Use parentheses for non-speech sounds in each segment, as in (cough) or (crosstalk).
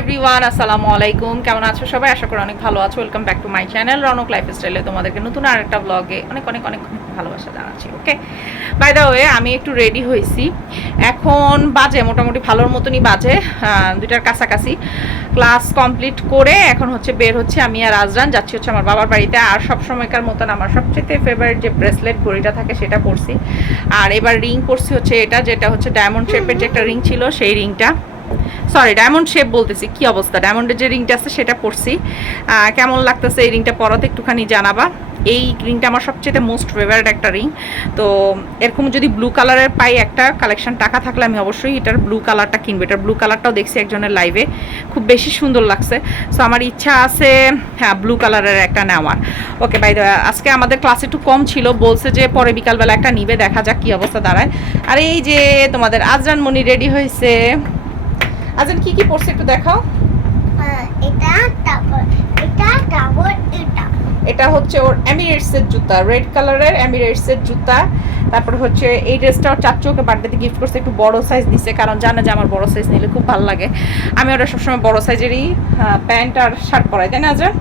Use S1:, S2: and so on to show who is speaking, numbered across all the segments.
S1: Everyone আসসালামু আলাইকুম। কেমন আছো সবাই? আশা করি অনেক ভালো আছো। Welcome back to my channel Raunak life স্টাইলে তোমাদেরকে নতুন আরেকটা ব্লগে অনেক অনেক অনেক ভালোবাসা জানাচ্ছি ওকে বাই দ্য ওয়ে আমি একটু রেডি হয়েছি। এখন বাজে, মোটামুটি ভালোর মতনই বাজে দুইটার কাছাকাছি। ক্লাস কমপ্লিট করে এখন হচ্ছে বের হচ্ছে আমি আর আজরান। যাচ্ছি হচ্ছে আমার বাবার বাড়িতে। আর সব সময়কার মতন আমার সবচেয়ে ফেভারিট যে ব্রেসলেট ঘড়িটা থাকে সেটা পরছি। আর এবার রিং পরছি হচ্ছে এটা, যেটা হচ্ছে ডায়মন্ড শেপের যে একটা রিং ছিল, সেই রিংটা সরি ডায়মন্ড শেপ বলতেছি, কি অবস্থা? ডায়মন্ডের যে রিংটা আছে, সেটা পরছি। কেমন লাগতেছে এই রিংটা পরাতে? একটুখানি জানাবা। এই রিংটা আমার সবচেয়ে মোস্ট ফেভারিট একটা রিং তো, এরকম যদি ব্লু কালারের পাই একটা কালেকশন টাকা থাকলে আমি অবশ্যই এটার ব্লু কালারটা কিনবো। এটার ব্লু কালারটাও দেখছি একজনের লাইভে খুব বেশি সুন্দর লাগছে। সো আমার ইচ্ছা আছে হ্যাঁ ব্লু কালারের একটা নেওয়ার। ওকে বাই আজকে আমাদের ক্লাস একটু কম ছিল। বলছে যে পরে বিকালবেলা একটা নিবে, দেখা যাক কি অবস্থা দাঁড়ায়। আর এই যে তোমাদের আজরান মনি রেডি হয়েছে। আজরান কি কি পড়ছে একটু দেখাও।
S2: আহ, এটা তারপর এটা তারপর এটা।
S1: এটা হচ্ছে ওর এমিরেটস এর জুতা রেড কালারের এমিরেটস এর জুতা। তারপর হচ্ছে এই ড্রেসটা ওর চাচু ওকে বার্থডেতে গিফট করছে একটু বড় সাইজ দিছে কারণ জানে যে আমার বড় সাইজ নিলে খুব ভালো লাগে। আমি ওরা সবসময় বড় সাইজেরই প্যান্ট আর শার্ট পরাই তাই না আজান?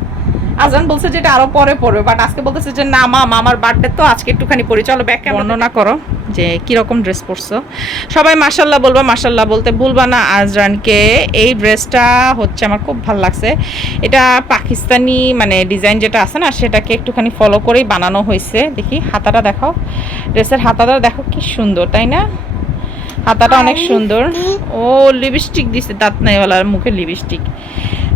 S1: আজান বলছে যে এটা আরও পরে পরবে বাট আজকে বলতেছে যে না মা আমার বার্থডে তো আজকে একটুখানি পরি। চলো ব্যাক বর্ণনা করো। যে কীরকম ড্রেস পরছো? সবাই মাসাল্লাহ বলবা মাসাল্লাহ বলতে ভুলবা না। আজরানকে এই ড্রেসটা হচ্ছে আমার খুব ভালো লাগছে। এটা পাকিস্তানি মানে ডিজাইন যেটা আছে না সেটাকে একটুখানি ফলো করেই বানানো হয়েছে। দেখি হাতাটা দেখো ড্রেসের হাতাটা দেখো কি সুন্দর তাই না? হাতাটা অনেক সুন্দর। ও লিপস্টিক দিছে দাঁত নাইওয়ালার মুখে লিপস্টিক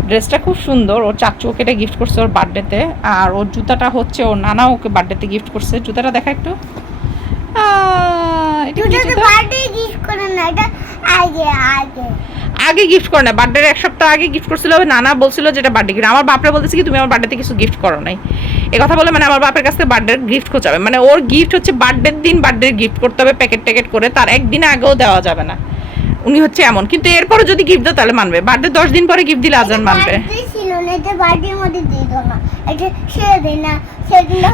S1: ড্রেসটা খুব সুন্দর। ওর চাচু ওকে এটা গিফট করছে ওর বার্থডেতে আর ওর জুতাটা হচ্ছে ওর নানা ওকে বার্থডেতে গিফট করছে। জুতাটা দেখা একটু।
S2: আগে
S1: গিফট করে না বার্থডের এক সপ্তাহ আগে গিফট করছিল নানা বলছিল যেটা বার্থডে গিফট আমার বাপরা বলতেছে কি তুমি আমার বার্থডেতে কিছু গিফট করো নাই। এ কথা বলে মানে আমার বাপের কাছ থেকে বার্থডের গিফট খোঁজাবে মানে ওর গিফট হচ্ছে বার্থডের দিন বার্থডে গিফট করতে হবে প্যাকেট ট্যাকেট করে তার একদিন আগেও দেওয়া যাবে না। উনি হচ্ছে এমন। কিন্তু এরপরে যদি গিফট দাও তাহলে মানবে। বার্থডে দশ দিন পরে গিফট দিলে আজান মানবে।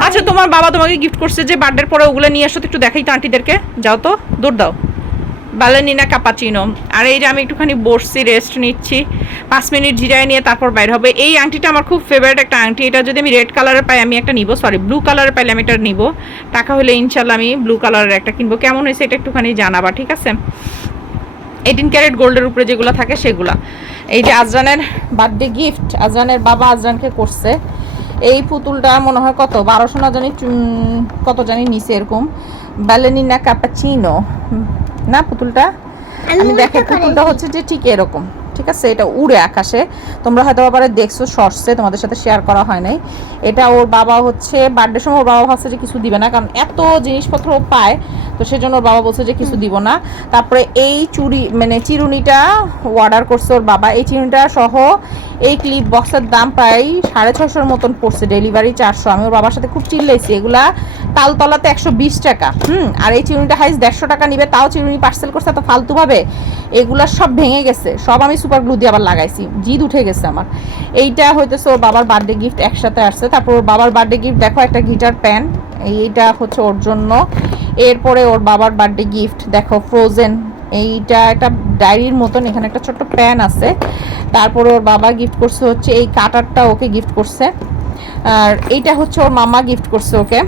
S1: আচ্ছা তোমার বাবা তোমাকে গিফট করছে যে বার্থডের পরে ওগুলো নিয়ে আসো একটু দেখাই তো আন্টিদেরকে যাও তো দৌড় দাও। বালেনিনা কাপাচিনো আর এই যে আমি একটুখানি বসছি রেস্ট নিচ্ছি। পাঁচ মিনিট জিরায় নিয়ে তারপর বাইর হবে। এই আংটিটা আমার খুব ফেভারিট একটা আংটি এটা যদি আমি রেড কালারের পাই আমি একটা নিব সরি ব্লু কালারের পাইলে আমি এটা নিব। টাকা হলে ইনশাল্লাহ আমি ব্লু কালারের একটা কিনবো। কেমন হয়েছে এটা একটুখানি জানাবা ঠিক আছে? এইটিন ক্যারেট গোল্ডের উপরে যেগুলো থাকে সেগুলো। এই যে আজরানের বার্থডে গিফট আজরানের বাবা আজরানকে করছে। এই পুতুলটা মনে হয় কত? বারোশো না জানি কত জানি নিচে এরকম। ব্যালেনিনা কাপাচিনো না পুতুলটা?
S2: আমি
S1: দেখে পুতুলটা হচ্ছে যে ঠিক এরকম। ঠিক আছে? এটা উড়ে আকাশে। তোমরা হয়তো আবার দেখছ শর্টসে তোমাদের সাথে শেয়ার করা হয় নাই। এটা ওর বাবা হচ্ছে বার্থডে সময় ওর বাবা ভাবছে যে কিছু দিবে না কারণ এত জিনিসপত্র ও পায় তো সেজন্য ওর বাবা বলছে যে কিছু দিব না। তারপরে এই চুরি মানে চিরুনিটা অর্ডার করছে ওর বাবা। এই চিরুনিটা সহ এই ক্লিপ বক্সের দাম প্রায় সাড়ে ছশোর মতন পড়ছে ডেলিভারি চারশো। আমি ওর বাবার সাথে খুব চিল্লাইছি, এগুলা তালতলাতে একশো বিশ টাকা, হুম? আর এই চিরুনিটা হাইস দেড়শো টাকা নিবে, তাও চিরুনি পার্সেল করছে, এত ফালতুভাবে। এগুলা সব ভেঙে গেছে, সব আমি সুপার গ্লু দিয়ে আবার লাগাইছি, জিদ উঠে গেছে আমার। এইটা হইতেছে ওর বাবার বার্থডে গিফট একসাথে আসছে, তারপর ওর বাবার বার্থডে গিফট দেখো একটা গিটার প্যান এইটা হচ্ছে ওর জন্য। এরপরে ওর বাবার বার্থডে গিফট দেখো ফ্রোজেন এইটা একটা ডায়েরির মতন, এখানে একটা ছোট্ট প্যান আছে। তারপরে ওর বাবা গিফট করছে হচ্ছে এই কাটারটা ওকে গিফট করছে। আর এইটা হচ্ছে ওর মামা গিফট করছে ওকে।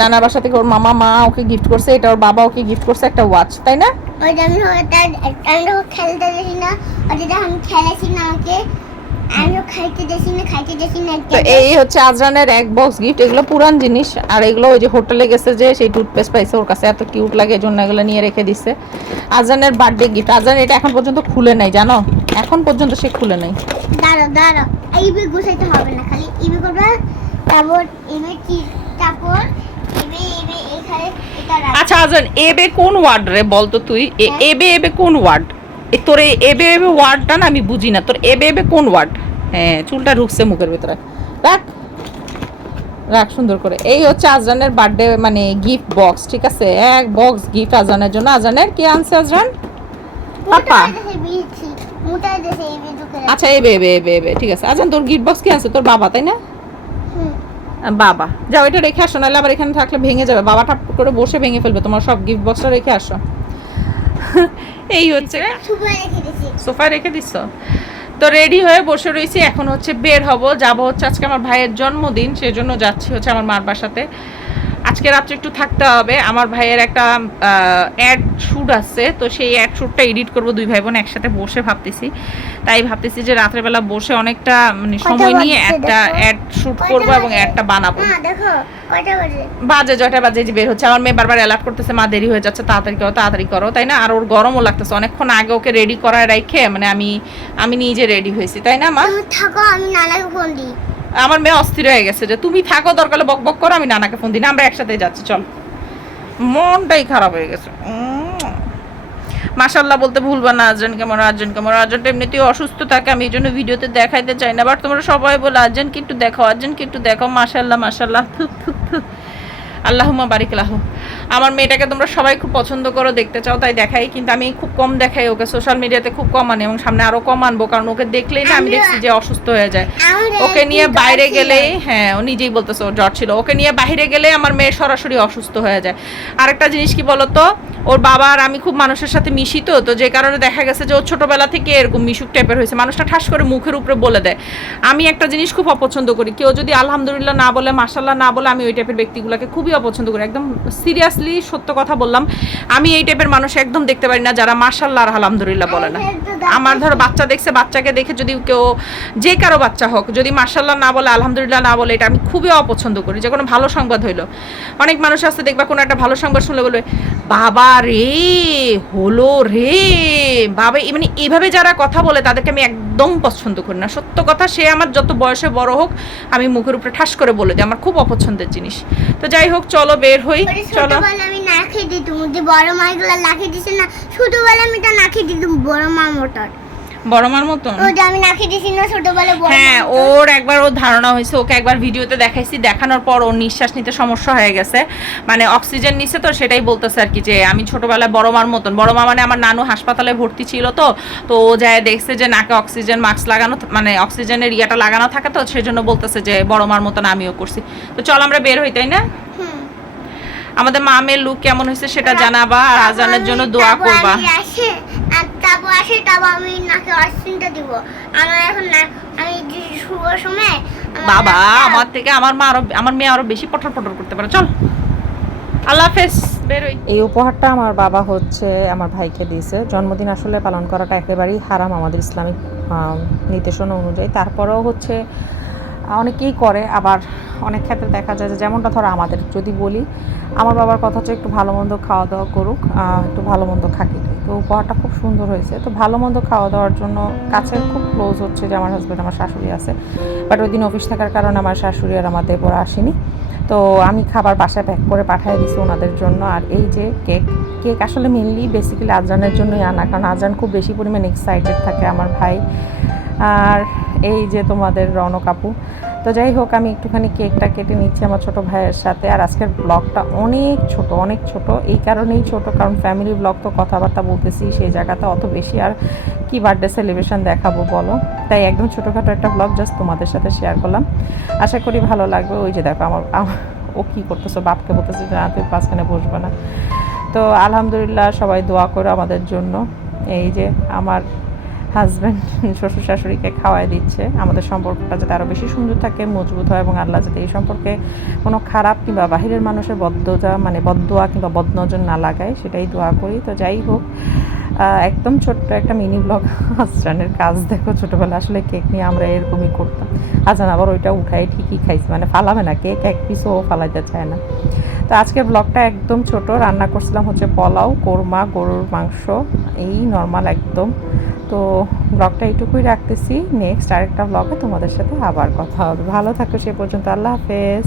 S1: নানা বাসা থেকে ওর মামা মা ওকে গিফট করছে এটা ওর বাবা ওকে গিফট করছে একটা ওয়াচ তাই না?
S2: ওইটা আমি খেলতে দেখি না। ওটা আমি খেলেছি না আমি তো
S1: এই হচ্ছে আজরানের এক বক্স গিফট এগুলো পুরান জিনিস। আর এগুলো ওই যে হোটেলে গেছে যে সেই টুথপেস্ট পাইছে ওর কাছে এত কিউট লাগে এজন্য এগুলো নিয়ে রেখে দিছে। আজরানের বার্থডে গিফট আজরান এটা এখন পর্যন্ত খুলে নাই জানো? এখন পর্যন্ত সে খুলে নাই।
S2: দাঁড়ো দাঁড়ো এইভাবে গুছাইতে হবে না খালি ইবে করবে তারপর এবে কি তারপর এবে এবে এখানে এটা
S1: আচ্ছা আজরান এবে কোন ওয়ার্ড রে বল তো তুই? এ-
S2: হ্যাঁ।
S1: এবে এবে কোন ওয়ার্ড তোর এই এবে এবে ওয়ার্ডটা না আমি বুঝি না। তোর এবে এবে কোন ওয়ার্ড? হ্যাঁ চুলটা ঢুকছে মুখের ভিতরে। রাখ। রাখ সুন্দর করে। এই হচ্ছে আজরানের বার্থডে মানে গিফট বক্স ঠিক আছে? এক বক্স গিফট আজরানের জন্য। আজরানের কি আনছে আজরান? পাপা। আচ্ছা এবে এবে এবে এবে ঠিক আছে। আজান তোর গিফট বক্স কি আছে তোর বাবা তাই না? বাবা। যাও এটা রেখে আসো নাহলে আবার এখানে থাকলে ভেঙে যাবে। বাবা ঠাপ করে বসে ভেঙে ফেলবে। তোমার সব গিফট বক্সটা রেখে আসো। (laughs) এই হচ্ছে
S2: সোফা রেখে দিস
S1: সোফায় রেখে দিচ্ছ তো রেডি হয়ে বসে রয়েছি এখন হচ্ছে বের হব। যাব হচ্ছে আজকে আমার ভাইয়ের জন্মদিন সেজন্য যাচ্ছি হচ্ছে আমার মার বাসাতে। আজকে রাত্রে একটু থাকতে হবে। আমার ভাইয়ের একটা অ্যাড শ্যুট আছে তো সেই অ্যাড শ্যুটটা এডিট করব দুই ভাই বোন একসাথে বসে ভাবতেছি। তাই ভাবতেছি যে রাত্রেবেলা বসে অনেকটা মানে সময় নিয়ে একটা অ্যাড শ্যুট করব এবং? অ্যাডটা বানাবো।
S2: বাজে?
S1: জয়টা বাজে যে বের হচ্ছে। আমার মেয়ে বারবার অ্যালার্ট করতেছে মা দেরি হয়ে যাচ্ছে তাড়াতাড়ি করো তাড়াতাড়ি করো। তাই না? আর ওর গরমও লাগতেছে। অনেকক্ষণ আগে ওকে রেডি করায় রেখে মানে আমি আমি নিজে রেডি হয়েছি। তাই না মা?
S2: থাকো আমি নানাকে ফোন দিই।
S1: আমার মেয়ে অস্থির হয়ে গেছে যে তুমি থাকো, দরকার বক বক করো, আমি নানাকে ফোন দিই। আমরা একসাথে যাচ্ছি, চল। মনটাই খারাপ হয়ে গেছে। মাসাল্লাহ বলতে ভুলবা না আর্জেন্ট কেমন আর্জেন্ট কেমন আর্জেন্ট এমনিতেই অসুস্থ থাকে, আমি এই জন্য ভিডিওতে দেখাইতে চাই না বাট তোমরা সবাই বলো আর্জেন্ট একটু দেখো আর্জেন্ট একটু দেখো মাসাল্লাহ মাসাল্লাহ থু বারিক লাহু। আমার মেয়েটাকে তোমরা সবাই খুব পছন্দ করো দেখতে চাও তাই দেখাই। কিন্তু আমি খুব কম দেখাই ওকে। সোশ্যাল মিডিয়াতে খুব কম আনি এবং সামনে আরও কম আনব কারণ ওকে দেখলেই না আমি দেখছি যে অসুস্থ হয়ে যায়। ওকে নিয়ে বাইরে গেলেই হ্যাঁ ও নিজেই বলতেছে জ্বর ছিল। ওকে নিয়ে বাইরে গেলে আমার মেয়ে সরাসরি অসুস্থ হয়ে যায়। আরেকটা জিনিস কি বলতো? ওর বাবা আর আমি খুব মানুষের সাথে মিশি তো তো যে কারণে দেখা গেছে যে ও ছোটবেলা থেকে এরকম মিশুক টাইপের হয়েছে। মানুষটা ঠাস করে মুখের উপরে বলে দেয়। আমি একটা জিনিস খুব অপছন্দ করি। কেউ যদি আলহামদুলিল্লাহ না বলে মাসাল্লাহ না বলে আমি ওই টাইপের ব্যক্তিগুলোকে খুবই অপছন্দ করি। একদম সিরিয়াসলি সত্য কথা বললাম। আমি এই টাইপের মানুষ একদম দেখতে পারি না যারা মার্শাল্লাহ আলহামদুলিল্লাহ বলে না। আমার ধরো বাচ্চা দেখছে বাচ্চাকে দেখে যদি কেউ যে কারও বাচ্চা হোক যদি মার্শাল্লাহ না বলে আলহামদুলিল্লাহ না বলে এটা আমি খুবই অপছন্দ করি। যে কোনো ভালো সংবাদ হইল। অনেক মানুষ আছে দেখবা কোনো একটা ভালো সংবাদ শুনলে বলবে বাবা রে হলো রে। বাবা মানে এইভাবে যারা কথা বলে তাদেরকে আমি একদম পছন্দ করি না। সত্য কথা সে আমার যত বয়সে বড় হোক আমি মুখের উপরে ঠাস করে বলে দিই। আমার খুব অপছন্দের জিনিস। তো যাই হোক চলো বের হই। চলো।
S2: আমি না খেয়ে দিতাম যে বড় দিছে না ছোটবেলা আমি তা না খেয়ে দিতাম বড় মা মোটর
S1: বড় মার মতন?
S2: ও যে আমি না খেয়ে দিছি না ছোটবেলা বড়
S1: হ্যাঁ ওর একবার ওর ধারণা হয়েছে ওকে একবার ভিডিওতে দেখাইছি দেখানোর পর ওর নিঃশ্বাস নিতে সমস্যা হয়ে গেছে। মানে অক্সিজেন নিছে তো সেটাই বলতেছে আর কি যে আমি ছোটবেলায় বড় মার মতন। বড় মা মানে আমার নানু হাসপাতালে ভর্তি ছিল তো তো ও যায় দেখছে যে নাকে অক্সিজেন মাস্ক লাগানো মানে অক্সিজেনের ইয়েটা লাগানো থাকে তো সেজন্য বলতেছে যে বড় মার মতন আমিও করছি। তো চল আমরা বের হই তাই না। আমাদের মামের লুক কেমন হয়েছে সেটা জানাবা আর আজানের জন্য দোয়া করবা।
S2: আমি আসে আর তারপর আসে তারপর আমি নাকে অক্সিজেনটা দিব। আমার এখন না আমি যে সময়
S1: বাবা আমার থেকে আমার মা আরও আমার মেয়ে আরও বেশি পটর পটর করতে পারে। চল। আল্লাহ হাফেজ বেরোই
S3: এই উপহারটা আমার বাবা হচ্ছে আমার ভাইকে দিয়েছে। জন্মদিন আসলে পালন করাটা একেবারেই হারাম আমাদের ইসলামিক নির্দেশনা অনুযায়ী। তারপরেও হচ্ছে অনেকেই করে, আবার অনেক ক্ষেত্রে দেখা যায় যে যেমনটা ধরো আমাদের, যদি বলি আমার বাবার কথা হচ্ছে একটু ভালো মন্দ খাওয়া দাওয়া করুক একটু ভালো মন্দ খাকি। তো উপহারটা খুব সুন্দর হয়েছে। তো ভালো মন্দ খাওয়া দাওয়ার জন্য কাছে খুব ক্লোজ হচ্ছে যে আমার হাজব্যান্ড আমার শাশুড়ি আছে। বাট ওই দিন অফিস থাকার কারণে আমার শাশুড়ি আর আমার দেবরা আসেনি। তো আমি খাবার বাসায় প্যাক করে পাঠিয়ে দিছি ওনাদের জন্য। আর এই যে কেক কেক আসলে মেনলি বেসিক্যালি আজানের জন্যই আনা। কারণ আজান খুব বেশি পরিমাণে এক্সাইটেড থাকে আমার ভাই। আর এই যে তোমাদের রনক আপু। তো যাই হোক, আমি একটুখানি কেকটা কেটে নিচ্ছি আমার ছোট ভাইয়ের সাথে। আর আজকের ব্লগটা অনেক ছোট অনেক ছোট। এই কারণেই ছোট, কারণ ফ্যামিলি ব্লগ তো কথাবার্তা বলতেছি সেই জায়গাতে অত বেশি। আর কি বার্থডে সেলিব্রেশন দেখাবো বলো? তাই একদম ছোটোখাটো একটা ব্লগ জাস্ট তোমাদের সাথে শেয়ার করলাম। আশা করি ভালো লাগবে। ওই যে দেখো আমার ও কী করতেছো, বাপকে বলতেছে যে, না, তুই পাঁচখানে বসবে না। তো আলহামদুলিল্লাহ সবাই দোয়া করো আমাদের জন্য। এই যে আমার হাজব্যান্ড (laughs) শ্বশুর শাশুড়িকে খাওয়াই দিচ্ছে। আমাদের সম্পর্কটা যাতে আরও বেশি সুন্দর থাকে, মজবুত হয় এবং আল্লাহ যাতে এই সম্পর্কে কোনো খারাপ কিংবা বাহিরের মানুষের বদ্ধতা মানে বদদোয়া কিংবা বদনজর না লাগায়, সেটাই দোয়া করি। তো যাই হোক একদম ছোট্ট একটা মিনি ব্লগ হাসরানের কাজ দেখো ছোটোবেলা আসলে কেক নিয়ে আমরা এরকমই করতাম। আজান আবার ওইটা উঠাই ঠিকই খাইছি মানে ফালাবে না, কেক এক পিসও ফালাইতে চায় না। তো আজকের ব্লগটা একদম ছোট। রান্না করছিলাম হচ্ছে পোলাও, কোরমা, গরুর মাংস, এই নর্মাল একদম। তো ব্লগটা এইটুকুই রাখতেছি। নেক্সট আরেকটা ব্লগে তোমাদের সাথে আবার কথা হবে। ভালো থাকো, সে পর্যন্ত আল্লাহ হাফেজ।